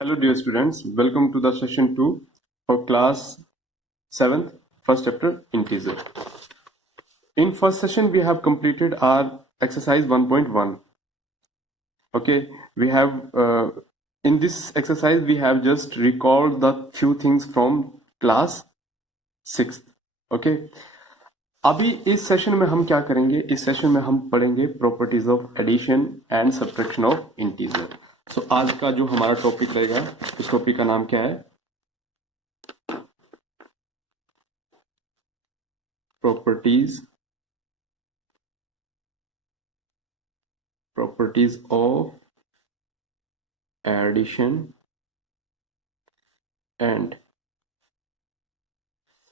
Hello dear students, welcome to the session 2 for class 7th, first chapter integer. In first session we have completed our exercise 1.1. Okay, we have in this exercise we have just recalled the few things from class 6th. Okay, अभी इस session में हम क्या करेंगे? इस session में हम पढ़ेंगे properties of addition and subtraction of integer. So आज का जो हमारा टॉपिक रहेगा, इस टॉपिक का नाम क्या है? properties of addition and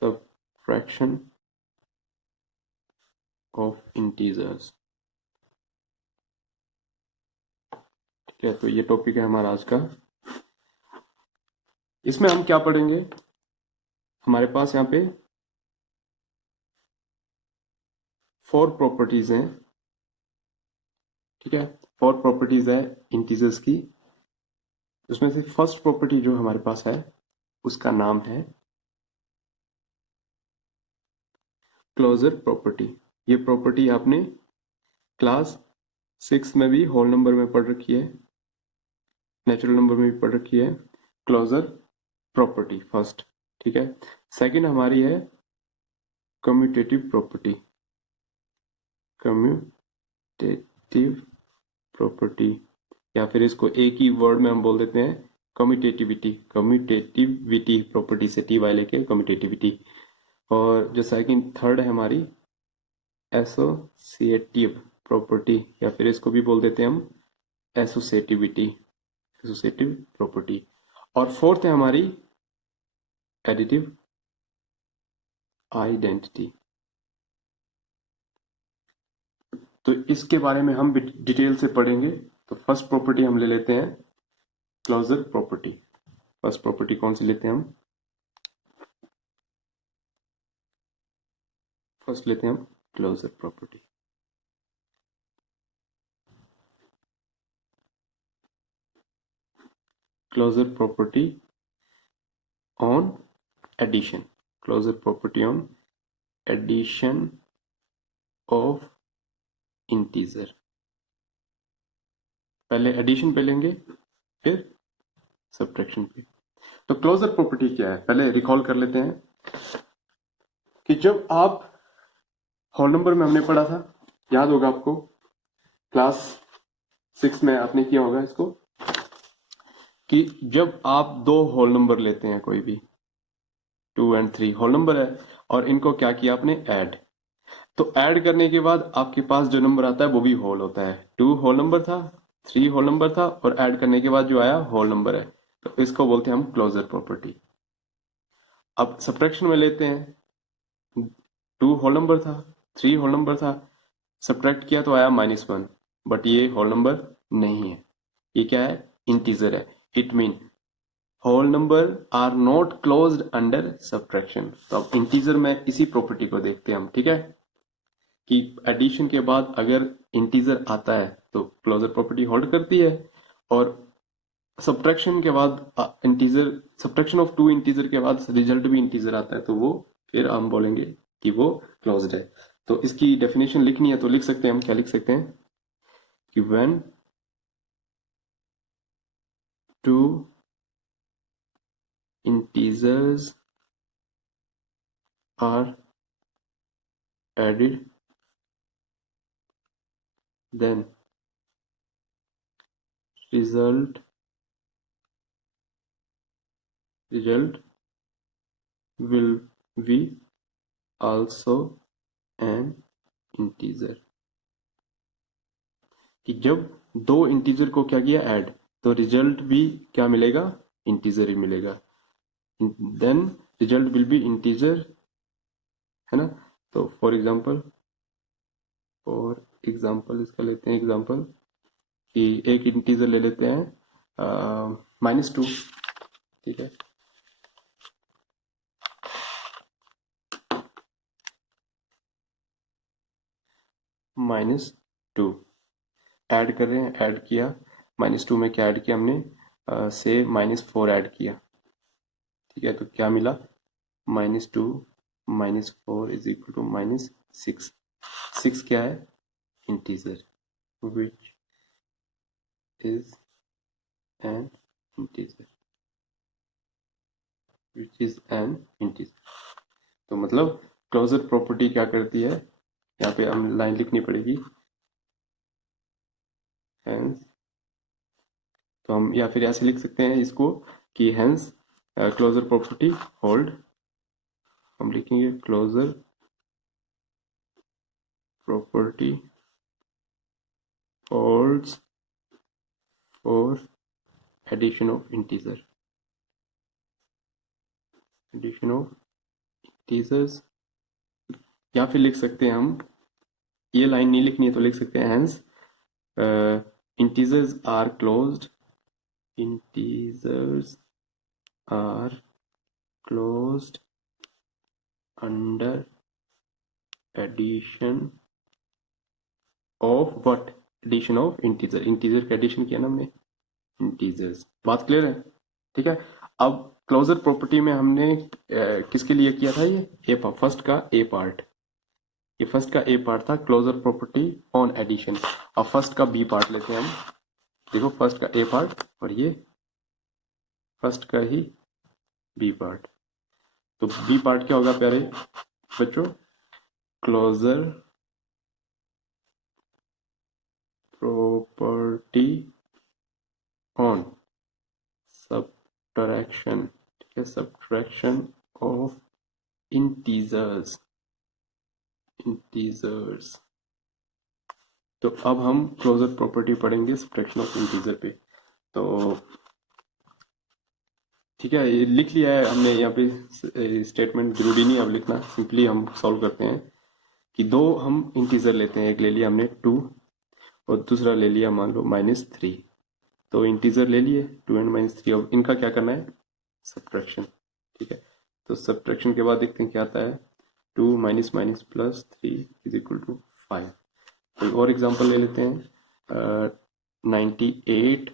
subtraction of integers. ठीक है, तो ये टॉपिक है हमारा आज का. इसमें हम क्या पढ़ेंगे? हमारे पास यहाँ पे 4 प्रॉपर्टीज हैं. ठीक है, 4 प्रॉपर्टीज है इंटीजर्स की. उसमें से फर्स्ट प्रॉपर्टी जो हमारे पास है उसका नाम है क्लोजर प्रॉपर्टी. ये प्रॉपर्टी आपने क्लास 6 में भी होल नंबर में पढ़ रखी है, नेचुरल नंबर में भी पढ़ रखी है. Closure property first. ठीक है, सेकंड हमारी है कम्यूटेटिव प्रॉपर्टी. कम्यूटेटिव प्रॉपर्टी, या फिर इसको एक ही वर्ड में हम बोल देते हैं कम्यूटेटिविटी. कम्यूटेटिविटी प्रॉपर्टी से टी वाई लेके कम्यूटेटिविटी. और जो सेकंड थर्ड है हमारी एसोसिएटिव प्रॉपर्टी, या फिर इसको भी बोल देते हैं हम एसोसिएटिविटी, एसोसिएटिव प्रॉपर्टी. और फोर्थ है हमारी एडिटिव आइडेंटिटी. तो इसके बारे में हम डिटेल से पढ़ेंगे. तो फर्स्ट प्रॉपर्टी हम ले लेते हैं क्लोजर प्रॉपर्टी. फर्स्ट प्रॉपर्टी कौन सी लेते हैं हम? फर्स्ट लेते हैं हम closure property. Closure property on addition. Closure property on addition of integer. पहले एडिशन पे लेंगे, फिर सब्ट्रैक्शन पे. तो क्लोजर प्रॉपर्टी क्या है, पहले रिकॉल कर लेते हैं कि जब आप होल नंबर में हमने पढ़ा था, याद होगा आपको, क्लास 6 में आपने किया होगा इसको, कि जब आप दो होल नंबर लेते हैं, कोई भी 2 और 3 होल नंबर है, और इनको क्या किया आपने? ऐड. तो ऐड करने के बाद आपके पास जो नंबर आता है वो भी होल होता है. 2 होल नंबर था, 3 होल नंबर था, और ऐड करने के बाद जो आया होल नंबर है. तो इसको बोलते हैं हम क्लोजर प्रॉपर्टी. अब सब्ट्रैक्शन में लेते हैं, 2 होल नंबर था, 3 होल नंबर था, सब्ट्रैक्ट किया तो आया -1, बट ये होल नंबर नहीं है. ये क्या है? इंटीजर है. It mean whole number are not closed under subtraction. तो अब इंटीजर में इसी प्रॉपर्टी को देखते हैं हम. ठीक है, कि एडिशन के बाद अगर इंटीजर आता है तो क्लोजर प्रॉपर्टी होल्ड करती है, और सब्ट्रैक्शन के बाद इंटीजर, सब्ट्रैक्शन ऑफ 2 इंटीजर के बाद रिजल्ट भी इंटीजर आता है, तो वो फिर हम बोलेंगे कि वो क्लोज्ड है. तो इसकी डेफिनेशन लिखनी है तो लिख सकते हैं हम. क्या लिख सकते हैं कि when 2 integers are added, then result will be also an integer. कि जब दो इंटीजर को क्या किया? ऐड, तो रिजल्ट भी क्या मिलेगा? इंटीजर ही मिलेगा. Then result will be integer, है ना. तो फॉर एग्जांपल इसका लेते हैं एग्जांपल कि एक इंटीजर ले लेते हैं -2. ठीक है, -2 ऐड कर रहे हैं. ऐड किया, -2 में क्या ऐड किया हमने? से -4 ऐड किया, ठीक है, तो क्या मिला, -2 -4 इज इक्वल टू -6। 6 क्या है, integer, which is an integer, which is an integer. तो मतलब क्लोजर प्रॉपर्टी क्या करती है, यहाँ पे हम लाइन लिखनी पड़ेगी, हेंस, तो हम या फिर ऐसे लिख सकते हैं इसको कि हेंस क्लोजर प्रॉपर्टी होल्ड, हम लिखेंगे closure property holds for addition of integer, addition of integers, या फिर लिख सकते हैं हम, ये लाइन नहीं लिखनी है तो लिख सकते हैं hence integers are closed, integers are closed under addition of what, addition of integer, integer का addition किया ना हमने, integers, बात क्लियर है, ठीक है। अब क्लोजर प्रॉपर्टी में हमने किसके लिए किया था, ये फर्स्ट का ए पार्ट, ये फर्स्ट का ए पार्ट था क्लोजर प्रॉपर्टी ऑन एडिशन। अब फर्स्ट का बी पार्ट लेते हैं हम, देखो फर्स्ट का ए पार्ट और ये फर्स्ट का ही बी पार्ट, तो बी पार्ट क्या होगा प्यारे बच्चों, क्लोजर प्रॉपर्टी ऑन सब्ट्रैक्शन, ठीक है, सब्ट्रैक्शन ऑफ इंटीजर्स, इंटीजर्स। तो अब हम क्लोजर प्रॉपर्टी पढ़ेंगे सब्ट्रैक्शन ऑफ इंटीजर पे, तो ठीक है, ये लिख लिया है हमने यहाँ पे, स्टेटमेंट जरूरी नहीं अब लिखना, सिंपली हम सॉल्व करते हैं कि दो हम इंटीजर लेते हैं, एक ले लिया हमने 2 और दूसरा ले लिया मान लो -3, तो इंटीजर ले लिए 2 एंड -3, अब इनका क्या करना है, सब्ट्रैक्शन, ठीक है। तो सब्ट्रैक्शन के बाद देखते हैं क्या आता है, 2 minus minus plus 3 is equal to 5। कोई और एग्जांपल ले लेते हैं, 98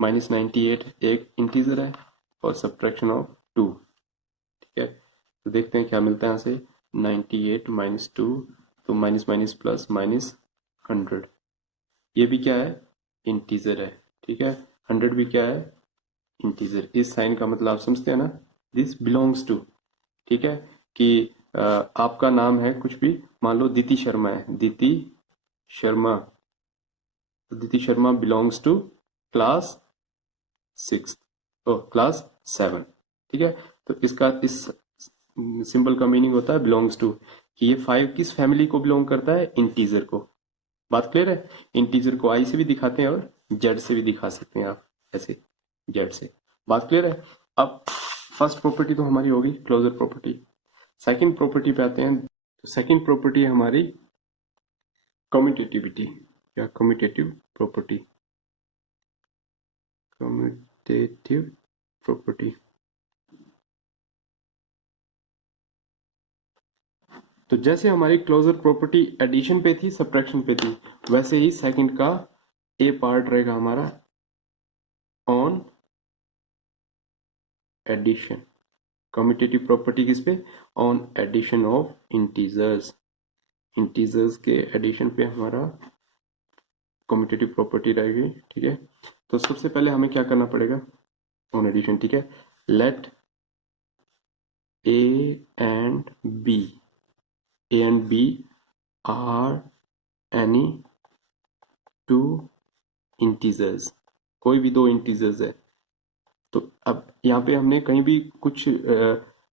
-98 एक इंटीजर है और सब्ट्रैक्शन ऑफ 2, ठीक है, तो देखते हैं क्या मिलता है यहाँ से, 98 -2, तो माइनस माइनस प्लस -100, ये भी क्या है, इंटीजर है, ठीक है, 100 भी क्या है, इंटीजर। इस साइन का मतलब आप समझते हैं ना, दिस बिलोंग्स टू, ठीक है, कि आपका नाम है कुछ भी, मान लो दीति शर्मा है, दीति शर्मा, तो Diti Sharma belongs to class 6 class 7, ठीक है, तो इसका इस सिंबल का मीनिंग होता है बिलोंग्स टू, कि ये 5 किस फैमिली को बिलोंग करता है, इंटीजर को, बात क्लियर है। इंटीजर को आई से भी दिखाते हैं और जेड से भी दिखा सकते हैं आप, ऐसे जेड से, बात क्लियर है। अब फर्स्ट प्रॉपर्टी तो हमारी होगी क्लोजर प्रॉपर्टी, सेकंड प्रॉपर्टी पे आते हैं, सेकंड प्रॉपर्टी है हमारी कम्यूटेटिविटी, या कम्यूटेटिव प्रॉपर्टी, कम्यूटेटिव प्रॉपर्टी। तो जैसे हमारी क्लोजर प्रॉपर्टी एडिशन पे थी, सब्ट्रैक्शन पे थी, वैसे ही सेकंड का ए पार्ट रहेगा हमारा ऑन एडिशन। कम्यूटेटिव प्रॉपर्टी किस पे, on addition of integers, integers के एडिशन पे हमारा कम्यूटेटिव प्रॉपर्टी रहेगी, ठीक है। तो सबसे पहले हमें क्या करना पड़ेगा, ऑन एडिशन, ठीक है, let A and B, A and B are any two integers, कोई भी दो इंटीजर्स है, तो अब यहाँ पे हमने कहीं भी कुछ इंडिकेट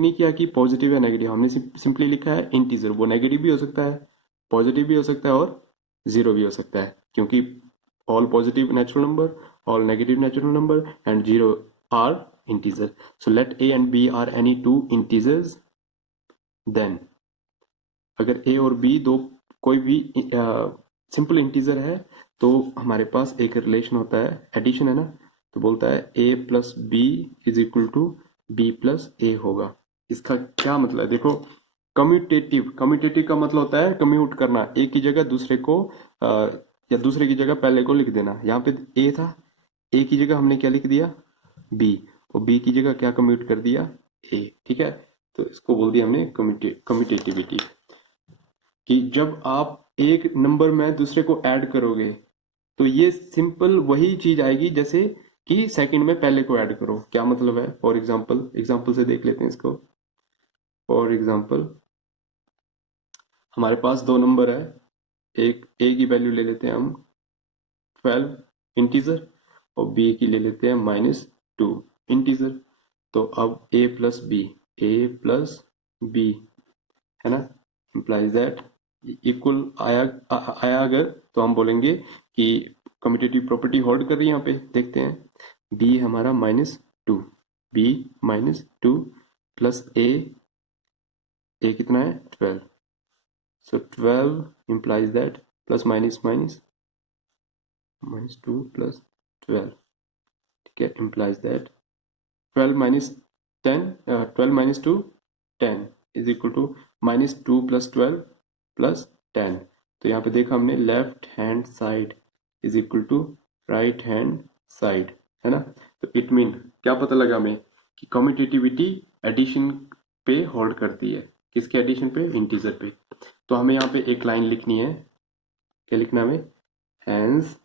नहीं किया कि पॉजिटिव या नेगेटिव, हमने सिंपली लिखा है इंटीजर, वो नेगेटिव भी हो सकता है, पॉजिटिव भी हो सकता है और जीरो भी हो सकता है, क्योंकि all positive natural number, all negative natural number and zero are integer. So let A and B are any two integers, then अगर ए और बी दो कोई भी सिंपल इंटीजर है तो हमारे पास एक रिलेशन होता है, एडिशन है ना, तो बोलता है a plus B is equal to B plus A होगा। इसका क्या मतलब है, देखो कम्यूटेटिव, कम्यूटेटिव का मतलब होता है कम्यूट करना, एक की जगह दूसरे को या दूसरे की जगह पहले को लिख देना। यहाँ पे ए था, ए की जगह हमने क्या लिख दिया, बी, और बी की जगह क्या कम्यूट कर दिया, ए। ठीक है, तो इसको बोल दिया हमने कम्यूटेटिविटी, कि जब आप एक नंबर में दूसरे को ऐड करोगे तो ये सिंपल वही चीज आएगी जैसे कि सेकंड में पहले को ऐड करो। क्या मतलब है, फॉर एग्जाम्पल से देख लेते हैं इसको। फॉर एग्जाम्पल हमारे पास दो नंबर है, एक ए की वैल्यू ले लेते हैं हम 12 इंटीजर, और बी की ले लेते हैं -2 इंटीजर। तो अब ए प्लस बी है ना, इम्प्लाइज दैट इक्वल आया अगर तो हम बोलेंगे कि कम्यूटेटिव प्रॉपर्टी होल्ड कर रही है। यहाँ पे देखते हैं बी हमारा -2, बी -2 प्लस ए कितना है 12, so 12 implies that plus -2 plus 12, ठीक है, implies that 12 -2 10 is equal to -2 plus 12 plus 10। तो यहाँ पे देखा हमने left hand side is equal to right hand side, है ना। तो इट मीन क्या पता लगा हमें कि कम्यूटेटिविटी एडिशन पे होल्ड करती है। किसके एडिशन पे, इंटीजर पे। तो हमें यहाँ पे एक लाइन लिखनी है, क्या लिखना हमें, hence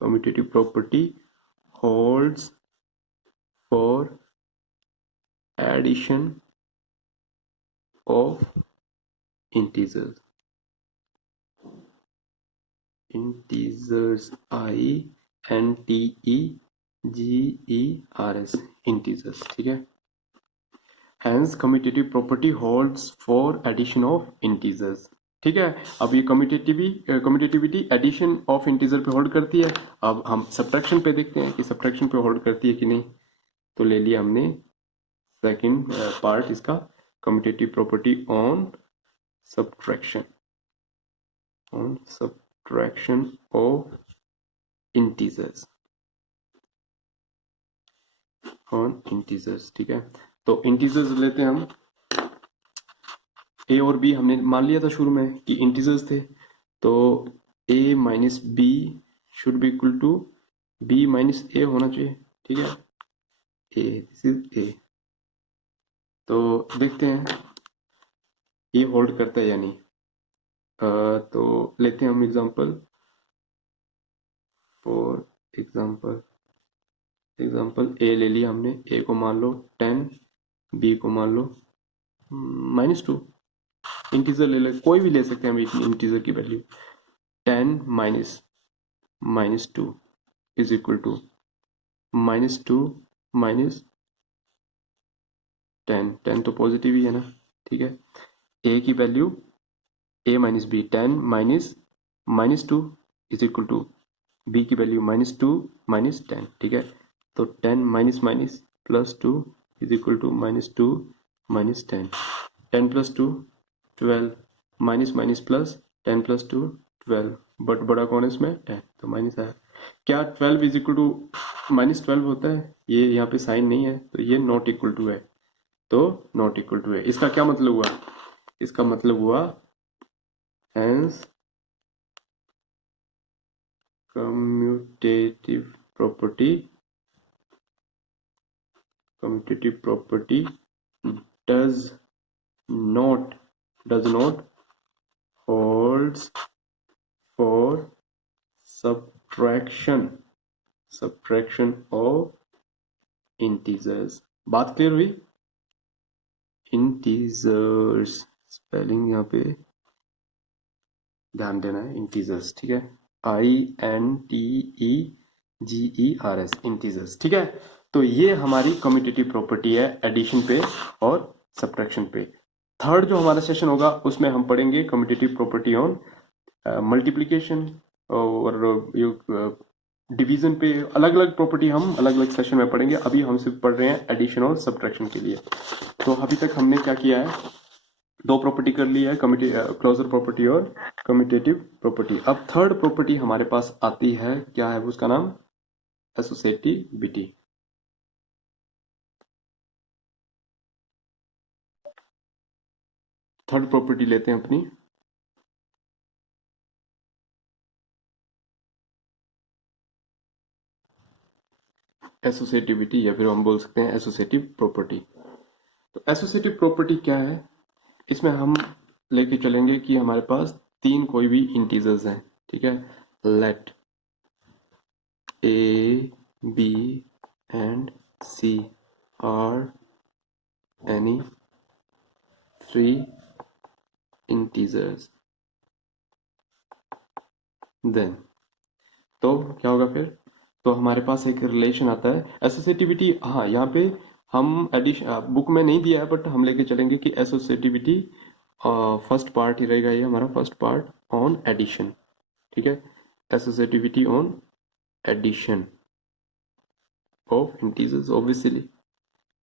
commutative property holds for addition of integers integers ठीक है। Hence commutative property holds for addition of integers, ठीक है। अब ये कम्यूटेटिविटी एडिशन ऑफ इंटीजर पे होल्ड करती है। अब हम सब्ट्रैक्शन पे देखते हैं कि सब्ट्रैक्शन पे होल्ड करती है कि नहीं। तो ले लिया हमने सेकंड पार्ट इसका, commutative property on subtraction of integers ठीक है। तो इंटीजर्स लेते हैं हम, ए और बी हमने मान लिया था शुरू में कि इंटीजर्स थे, तो A minus B should be equal to B minus A होना चाहिए, ठीक है। This is A. तो देखते हैं ये होल्ड करता है या नहीं। तो लेते हैं हम एग्जांपल, फॉर एग्जांपल ए ले लिया हमने, ए को मान लो 10, बी को मान लो -2। इंटीजर ले ले, कोई भी ले सकते हैं हम इंटीजर की value. 10 -2 is equal to -2 minus 10 तो पॉजिटिव ही है ना, ठीक है। ए की value A minus B 10 -2 is equal to B की वैल्यू -2 माइनस 10, ठीक है। तो 10 minus +2 is equal to -2 minus 10, 10 + 2 12, minus plus 10 + 2 12, but बड़ा कौन है इसमें 10, तो माइनस है। क्या 12 इज इक्वल टू -12 होता है, ये यहाँ पे साइन नहीं है तो ये नॉट इक्वल टू है, तो नॉट इक्वल टू है। इसका क्या मतलब हुआ, इसका मतलब हुआ hence commutative property does not holds for subtraction of integers। बात क्लियर हुई। इंटीजर्स स्पेलिंग यहाँ पे ध्यान देना है, इंटीजर्स, ठीक है, INTEGERS, इंटीजर्स, ठीक है। तो ये हमारी कम्यूटेटिव प्रॉपर्टी है एडिशन पे और सब्ट्रैक्शन पे। थर्ड जो हमारा सेशन होगा उसमें हम पढ़ेंगे कम्यूटेटिव प्रॉपर्टी ऑन मल्टीप्लिकेशन और डिवीजन पे। अलग अलग प्रॉपर्टी हम अलग अलग सेशन में पढ़ेंगे। अभी हम सिर्फ पढ़ रहे हैं एडिशन और सब्ट्रैक्शन के लिए। तो अभी तक हमने क्या किया है, दो प्रॉपर्टी कर ली है, क्लोजर प्रॉपर्टी और कम्यूटेटिव प्रॉपर्टी। अब थर्ड प्रॉपर्टी हमारे पास आती है, क्या है उसका नाम, एसोसिएटिविटी। थर्ड प्रॉपर्टी लेते हैं अपनी, एसोसिएटिविटी, या फिर हम बोल सकते हैं एसोसिएटिव प्रॉपर्टी। तो एसोसिएटिव प्रॉपर्टी क्या है? इसमें हम लेके चलेंगे कि हमारे पास तीन कोई भी इंटीजर्स हैं, ठीक है। Let A B and C are any three integers, then तो क्या होगा फिर? तो हमारे पास एक रिलेशन आता है एसोसिएटिविटी। हाँ, यहाँ पे हम एडिशन बुक में नहीं दिया है, बट हम लेके चलेंगे कि एसोसिएटिविटी फर्स्ट पार्ट ही रहेगा, ये हमारा फर्स्ट पार्ट ऑन एडिशन, ठीक है। Associativity on addition of integers obviously,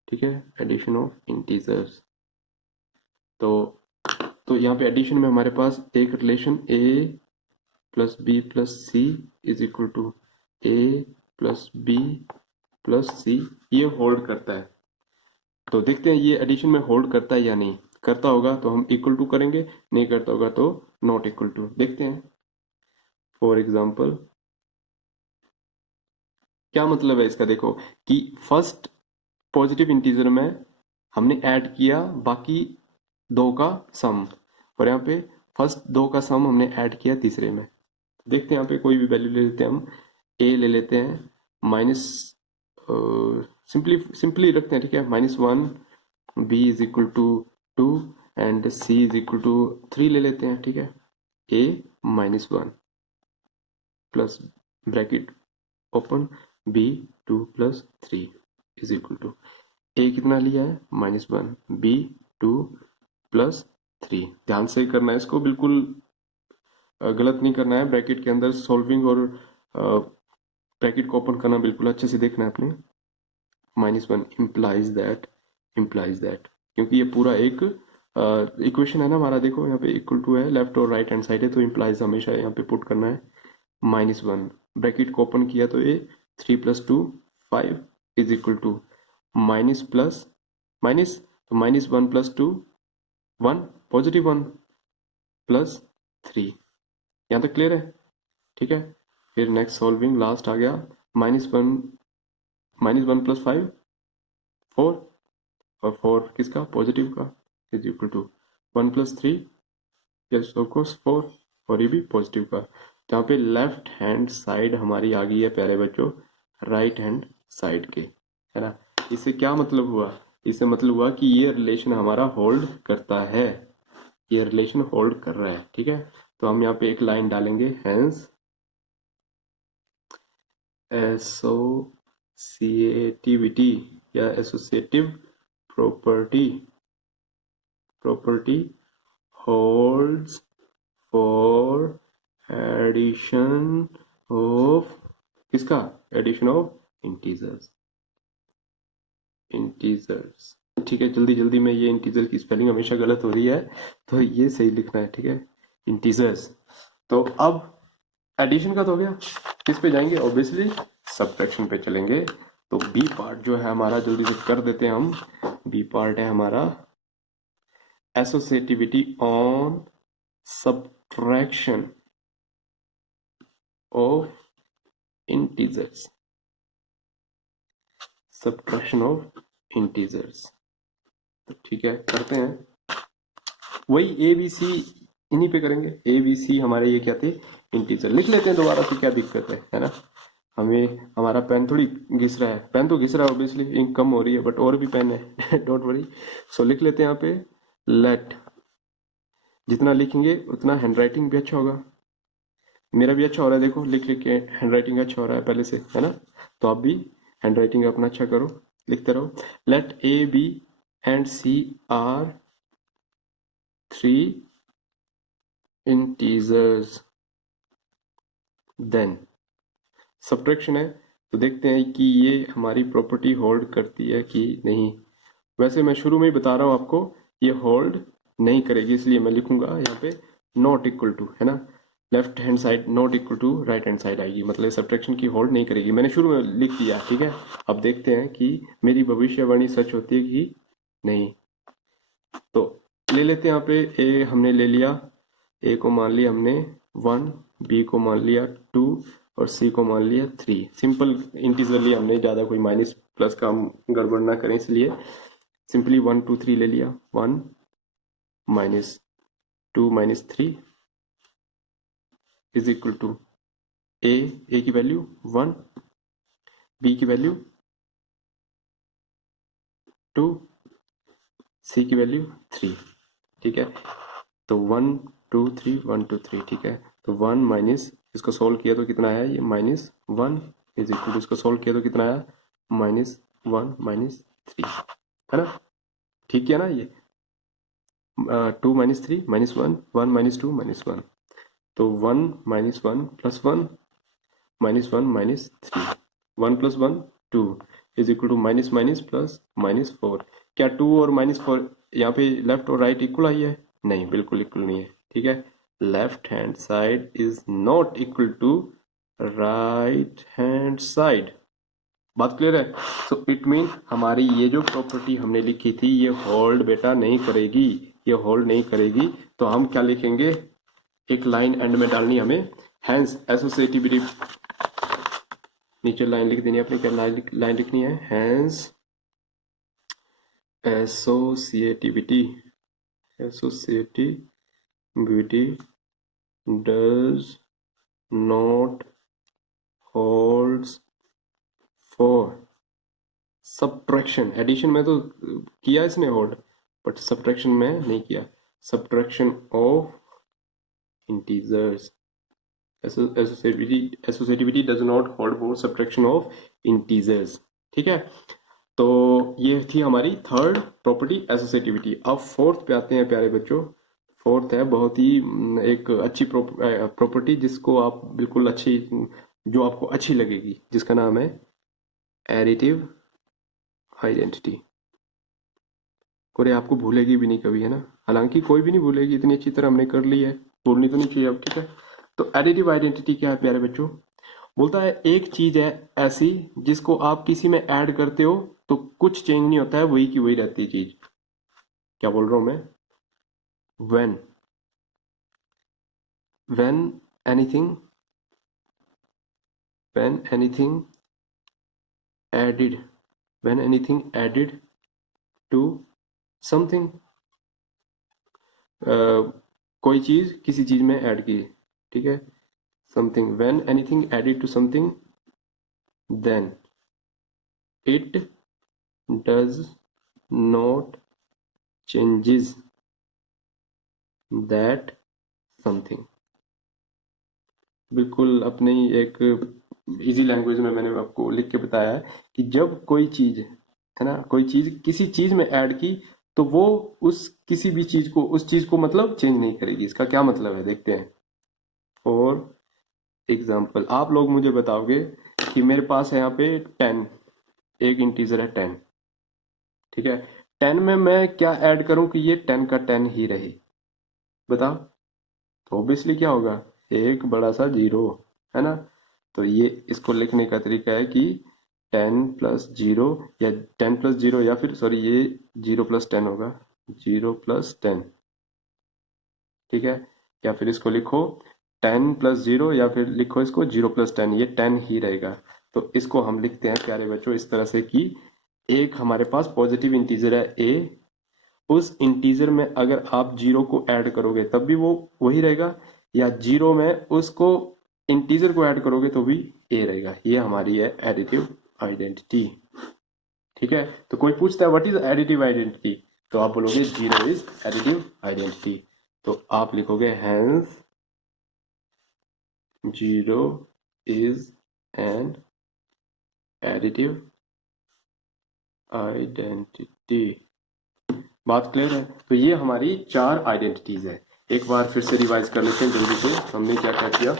ठीक है, एडिशन ऑफ इंटीजर्स। तो यहाँ पे एडिशन में हमारे पास एक relation A plus B plus C is equal to A plus B plus C, ये होल्ड करता है। तो देखते हैं ये एडिशन में होल्ड करता है या नहीं। करता होगा तो हम इक्वल टू करेंगे, नहीं करता होगा तो नॉट इक्वल टू। देखते हैं फॉर एग्जाम्पल क्या मतलब है इसका। देखो कि फर्स्ट पॉजिटिव इंटीजर में हमने ऐड किया बाकी दो का सम, और यहाँ पे फर्स्ट दो का सम हमने ऐड किया तीसरे में। देखते हैं यहाँ पे कोई भी वैल्यू ले लेते हैं हम, ए ले लेते हैं माइनस, सिंपली रखते हैं, ठीक है, -1, B is equal to 2 and C is equal to 3 ले लेते हैं, ठीक है। A -1 plus bracket open B 2 plus 3 is equal to, A कितना लिया है -1, बी 2 प्लस 3। ध्यान से करना है इसको, बिल्कुल गलत नहीं करना है। ब्रैकेट के अंदर सॉल्विंग और ब्रैकेट को ओपन करना बिल्कुल अच्छे से देखना है अपने। -1 इम्प्लाइज दैट, क्योंकि ये पूरा एक इक्वेशन है ना हमारा। देखो यहाँ पे इक्वल टू है, लेफ्ट और राइट हैंड साइड है, तो इम्प्लाइज हमेशा यहाँ पे पुट करना है। -1 ब्रैकेट को ओपन किया तो ये 3 + 2 5 is equal to minus plus minus, तो -1 + 2 1 पॉजिटिव 1 प्लस 3। यहाँ तक क्लियर है, ठीक है। फिर नेक्स्ट सॉल्विंग लास्ट आ गया, -1 + 5 4, और 4 किसका पॉजिटिव का, is equal to 1 + 3, yes of course 4, और ये भी पॉजिटिव का। जहाँ पे लेफ्ट हैंड साइड हमारी आ गई है प्यारे बच्चों राइट हैंड साइड के, है ना। इससे क्या मतलब हुआ? इससे मतलब हुआ कि ये रिलेशन हमारा होल्ड करता है, ये रिलेशन होल्ड कर रहा है, ठीक है। तो हम यहाँ पे एक लाइन डालेंगे, हेंस एसोसिएटिविटी या associative property holds for addition of किसका? एडिशन ऑफ इंटीजर्स, ठीक है। जल्दी जल्दी में ये इंटीजर की स्पेलिंग हमेशा गलत हो रही है, तो ये सही लिखना है, ठीक है, इंटीजर्स। तो अब एडिशन का तो हो गया, किस पे जाएंगे? ऑब्वियसली सब्ट्रैक्शन पे चलेंगे। तो बी पार्ट जो है हमारा जल्दी से कर देते हैं हम। बी पार्ट है हमारा associativity on subtraction of integers, subtraction of integers. तो ठीक है, करते हैं। वही ए बी सी इन्हीं पे करेंगे। ए बी सी हमारे ये क्या थे? इंटीजर। लिख लेते हैं दोबारा, तो क्या दिक्कत है ना। हमें हमारा पेन थोड़ी घिस रहा है, पेन तो घिस रहा है ऑब्वियसली, इंक कम हो रही है, बट और भी पेन है डोंट वरी। सो लिख लेते हैं यहाँ पे लेट, जितना लिखेंगे उतना हैंडराइटिंग भी अच्छा होगा। मेरा भी अच्छा हो रहा है, देखो लिख लिख के हैंडराइटिंग अच्छा हो रहा है पहले से, है ना। तो आप भी हैंडराइटिंग अपना अच्छा करो, लिखते रहो। Let A B and C are 3 integers, then subtraction है, तो देखते हैं कि ये हमारी प्रॉपर्टी होल्ड करती है कि नहीं। वैसे मैं शुरू में ही बता रहा हूँ आपको, ये होल्ड नहीं करेगी, इसलिए मैं लिखूंगा यहाँ पे नॉट इक्वल टू, है ना। Left hand side not equal to right hand side आएगी, मतलब सब्ट्रैक्शन की होल्ड नहीं करेगी। मैंने शुरू में लिख दिया, ठीक है। अब देखते हैं कि मेरी भविष्यवाणी सच होती है कि नहीं। तो ले लेते हैं यहाँ पे, ए हमने ले लिया, ए को मान लिया हमने 1, बी को मान लिया 2 और सी को मान लिया 3। सिंपल इंटीजर लिया हमने, ज़्यादा कोई माइनस प्लस का हम गड़बड़ ना करें, इसलिए सिंपली 1 2 3 ले लिया। 1 minus 2 minus 3 is equal to A की वैल्यू 1, बी की वैल्यू 2, सी की वैल्यू 3, ठीक है। तो 1 2 3 1 2 3, ठीक है। तो 1 माइनस, इसको सोल्व किया तो कितना आया, ये -1 इज इक्वल टू, इसको सोल्व किया तो कितना आया, -1 -3, है ना। ठीक है ना। ये 2 माइनस 3 -1, 1 माइनस 2 -1, तो 1 -1 plus 1 -1 -3, 1 plus 1 2 is equal to minus minus plus -4। क्या 2 और -4 यहाँ पे लेफ्ट और राइट इक्वल आई है? नहीं, बिल्कुल इक्वल नहीं है, ठीक है। Left hand side is not equal to right hand side. बात क्लियर है? सो इट मीन हमारी ये जो प्रॉपर्टी हमने लिखी थी ये होल्ड बेटा नहीं करेगी, ये होल्ड नहीं करेगी। तो हम क्या लिखेंगे, एक लाइन एंड में डालनी हमें, हैंस एसोसिएटिविटी, नीचे लाइन लिख देनी है अपनी, क्या लाइन लिखनी है, hence associativity does not holds for subtraction. Addition में तो किया इसने होल्ड, बट सब्ट्रैक्शन में नहीं किया। Subtraction of integers, associativity does not hold for subtraction of integers, ठीक है। तो ये थी हमारी थर्ड प्रॉपर्टी, एसोसिएटिविटी। अब फोर्थ पे आते हैं प्यारे बच्चों। फोर्थ है बहुत ही एक अच्छी प्रॉपर्टी, जिसको आप बिल्कुल अच्छी, जो आपको अच्छी लगेगी, जिसका नाम है एडिटिव आइडेंटिटी। और ये आपको भूलेगी भी नहीं कभी, है ना। हालांकि कोई भी नहीं भूलेगी, इतनी अच्छी तरह हमने कर ली है, भूलनी तो नहीं चाहिए अब, ठीक है। तो एडिटिव आइडेंटिटी क्या है प्यारे बच्चों? बोलता है एक चीज है ऐसी जिसको आप किसी में ऐड करते हो तो कुछ चेंज नहीं होता है, वही की वही रहती है चीज। क्या बोल रहा हूं मैं? when anything added to something, कोई चीज किसी चीज में ऐड की, ठीक है। something, when anything added to something, then it does not changes that something। बिल्कुल अपनी एक इजी लैंग्वेज में मैंने आपको लिख के बताया है कि जब कोई चीज है ना, कोई चीज किसी चीज में ऐड की तो वो उस किसी भी चीज को, उस चीज को मतलब चेंज नहीं करेगी। इसका क्या मतलब है देखते हैं। फॉर एग्जाम्पल, आप लोग मुझे बताओगे कि मेरे पास है यहाँ पे 10, एक इंटीजर है 10, ठीक है। 10 में मैं क्या ऐड करूं कि ये 10 का 10 ही रहे, बताओ। तो ऑब्वियसली क्या होगा, एक बड़ा सा जीरो, है ना। तो ये इसको लिखने का तरीका है कि 10 प्लस जीरो, या 10 प्लस जीरो, या फिर सॉरी ये 0 प्लस 10 होगा, 0 प्लस 10, ठीक है। या फिर इसको लिखो 10 प्लस जीरो, या फिर लिखो इसको 0 प्लस 10, ये 10 ही रहेगा। तो इसको हम लिखते हैं प्यारे बच्चों इस तरह से कि एक हमारे पास पॉजिटिव इंटीजर है ए, उस इंटीजर में अगर आप जीरो को ऐड करोगे तब भी वो वही रहेगा, या जीरो में उसको इंटीजर को ऐड करोगे तो भी ए रहेगा। ये हमारी है एडिटिव आइडेंटिटी, ठीक है। तो कोई पूछता है व्हाट इज एडिटिव आइडेंटिटी, तो आप बोलोगे जीरो इज एडिटिव आइडेंटिटी। तो आप लिखोगे hence zero is an additive identity. बात क्लियर है? तो ये हमारी 4 आइडेंटिटीज है। एक बार फिर से रिवाइज कर लेते हैं जल्दी से, हमने क्या क्या किया।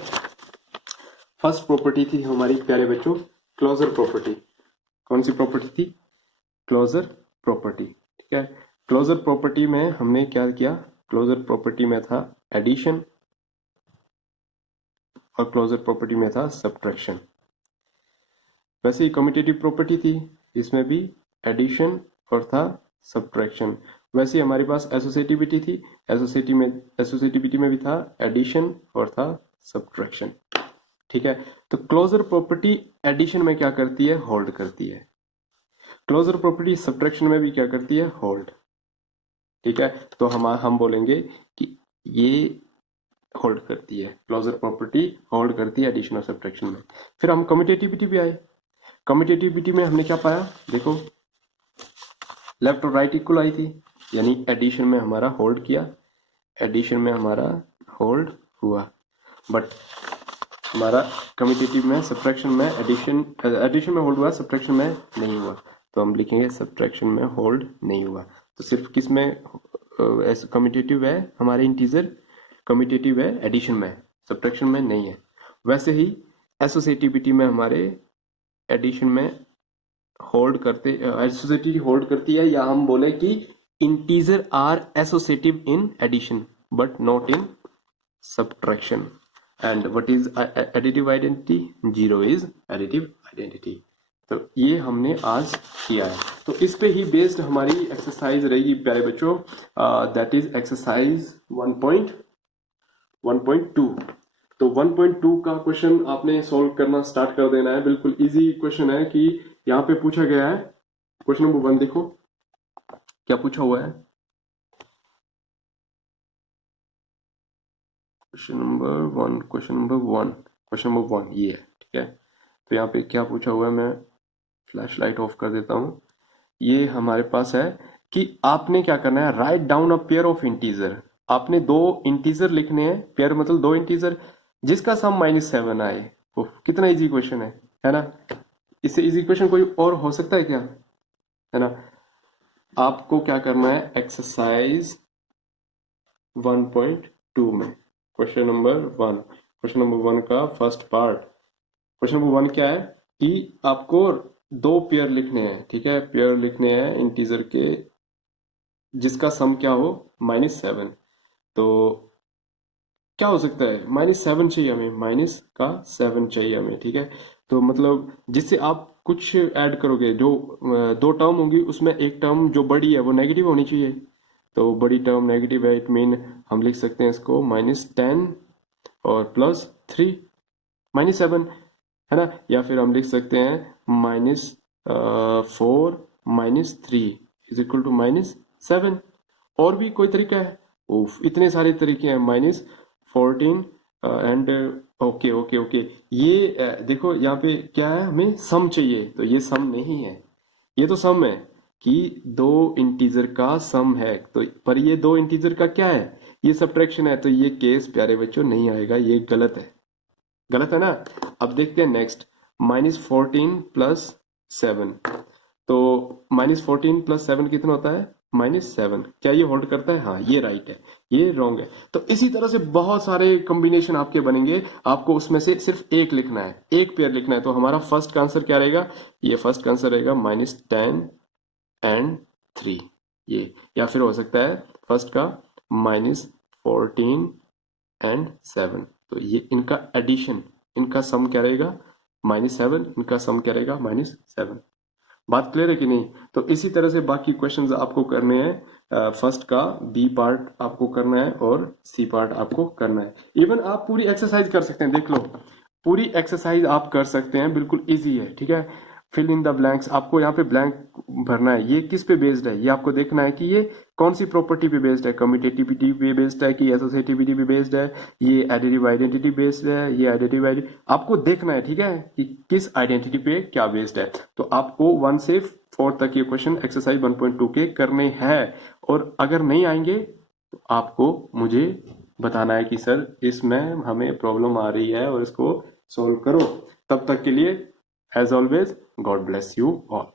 फर्स्ट प्रॉपर्टी थी हमारी प्यारे बच्चों क्लोजर प्रॉपर्टी। कौन सी प्रॉपर्टी थी? क्लोजर प्रॉपर्टी, ठीक है। क्लोजर प्रॉपर्टी में हमने क्या किया, क्लोजर प्रॉपर्टी में था एडिशन, और क्लोजर प्रॉपर्टी में था सब्ट्रैक्शन। वैसे ही कम्यूटेटिव प्रॉपर्टी थी, इसमें भी एडिशन और था सब्ट्रैक्शन। वैसे ही हमारे पास एसोसिएटिविटी थी, एसोसिएटिविटी में भी था एडिशन और था सब्ट्रैक्शन। ठीक है, तो क्लोजर प्रॉपर्टी एडिशन में क्या करती है, होल्ड करती है। क्लोजर प्रॉपर्टी सब्ट्रैक्शन में भी क्या करती है, होल्ड। ठीक है, तो हम बोलेंगे कि ये होल्ड करती है, क्लोजर प्रॉपर्टी होल्ड करती है एडिशन और सब्ट्रैक्शन में। फिर हम कम्यूटेटिविटी भी आए। कम्यूटेटिविटी में हमने क्या पाया, देखो लेफ्ट और राइट इक्वल आई थी, यानी एडिशन में हमारा होल्ड किया, एडिशन में हमारा होल्ड हुआ, बट हमारा कम्यूटेटिव में सब्ट्रैक्शन में एडिशन में होल्ड हुआ, सब्ट्रैक्शन में नहीं हुआ। तो हम लिखेंगे सब्ट्रैक्शन में होल्ड नहीं हुआ। तो सिर्फ किस में कम्यूटेटिव है, हमारे इंटीजर कम्यूटेटिव है एडिशन में, सब्ट्रैक्शन में नहीं है। वैसे ही एसोसिएटिविटी में हमारे एडिशन में होल्ड करते, एसोसिएटिविटी होल्ड करती है, या हम बोले कि integer are associative in addition but not in subtraction. And what is additive identity, 0 is additive identity. तो ये हमने आज किया है। तो इस पे ही बेस्ड हमारी एक्सरसाइज रहेगी प्यारे बच्चों, दैट इज एक्सरसाइज 1.2। तो 1.2 का क्वेश्चन आपने सॉल्व करना स्टार्ट कर देना है। बिल्कुल इजी क्वेश्चन है कि यहाँ पे पूछा गया है, क्वेश्चन नंबर 1 देखो क्या पूछा हुआ है। क्वेश्चन नंबर 1 ये है। ठीक है, तो यहाँ पे क्या पूछा हुआ है, मैं फ्लैश लाइट ऑफ कर देता हूँ। ये हमारे पास है कि आपने क्या करना है, write down a pair of integer. आपने 2 इंटीजर लिखने हैं, पेयर मतलब 2 इंटीजर जिसका सम -7 आए। कितना इजी क्वेश्चन है ना। इससे इजी क्वेश्चन कोई और हो सकता है क्या, है ना। आपको क्या करना है, एक्सरसाइज 1.2 में क्वेश्चन नंबर 1 का फर्स्ट पार्ट। क्वेश्चन नंबर 1 क्या है कि आपको 2 पेयर लिखने हैं। ठीक है, पेयर लिखने हैं इंटीजर के जिसका सम क्या हो, -7। तो क्या हो सकता है, -7 चाहिए हमें, -7 चाहिए हमें। ठीक है, तो मतलब जिससे आप कुछ ऐड करोगे, जो 2 टर्म होंगी उसमें एक टर्म जो बड़ी है वो नेगेटिव होनी चाहिए। तो बड़ी टर्म नेगेटिव है, इट मीन हम लिख सकते हैं इसको -10 और +3 -7, है ना। या फिर हम लिख सकते हैं -4 -3 इज इक्वल टू -7। और भी कोई तरीका है, इतने सारे तरीके हैं, -14 एंड ओके ओके ओके। ये देखो यहाँ पे क्या है, हमें सम चाहिए, तो ये सम नहीं है, ये तो सम है कि 2 इंटीजर का सम है। तो पर ये 2 इंटीजर का क्या है, ये सब्ट्रैक्शन है। तो ये केस प्यारे बच्चों नहीं आएगा, ये गलत है, गलत है ना। अब देखते हैं नेक्स्ट, -14 + 7। तो -14 + 7 कितना होता है, -7। क्या ये होल्ड करता है, हाँ ये राइट है, ये रॉन्ग है। तो इसी तरह से बहुत सारे कॉम्बिनेशन आपके बनेंगे, आपको उसमें से सिर्फ एक लिखना है, एक पेयर लिखना है। तो हमारा फर्स्ट का आंसर क्या रहेगा, ये फर्स्ट का आंसर रहेगा -10 एंड 3 ये। या फिर हो सकता है फर्स्ट का -14 एंड 7। तो ये इनका एडिशन, इनका सम क्या रहेगा, -7, इनका सम क्या रहेगा, -7। बात क्लियर है कि नहीं। तो इसी तरह से बाकी क्वेश्चंस आपको करने हैं। फर्स्ट का बी पार्ट आपको करना है और सी पार्ट आपको करना है। इवन आप पूरी एक्सरसाइज कर सकते हैं, देख लो पूरी एक्सरसाइज आप कर सकते हैं, बिल्कुल इजी है। ठीक है, फिल इन द ब्लैंक्स, आपको यहाँ पे ब्लैंक भरना है। ये किस पे बेस्ड है, ये आपको देखना है कि ये कौन सी प्रॉपर्टी पे बेस्ड है, कम्यूटेटिविटी पे बेस्ड है कि एसोसिएटिविटी पे बेस्ड है, ये एडिटिव आइडेंटिटी बेस्ड है, ये एडिटिव आइडेंटिटी आपको देखना है। ठीक है, कि किस आइडेंटिटी पे क्या बेस्ड है। तो आपको 1 से 4 तक ये क्वेश्चन एक्सरसाइज 1.2 के करने हैं। और अगर नहीं आएंगे तो आपको मुझे बताना है कि सर इसमें हमें प्रॉब्लम आ रही है और इसको सोल्व करो। तब तक के लिए as always, God bless you all.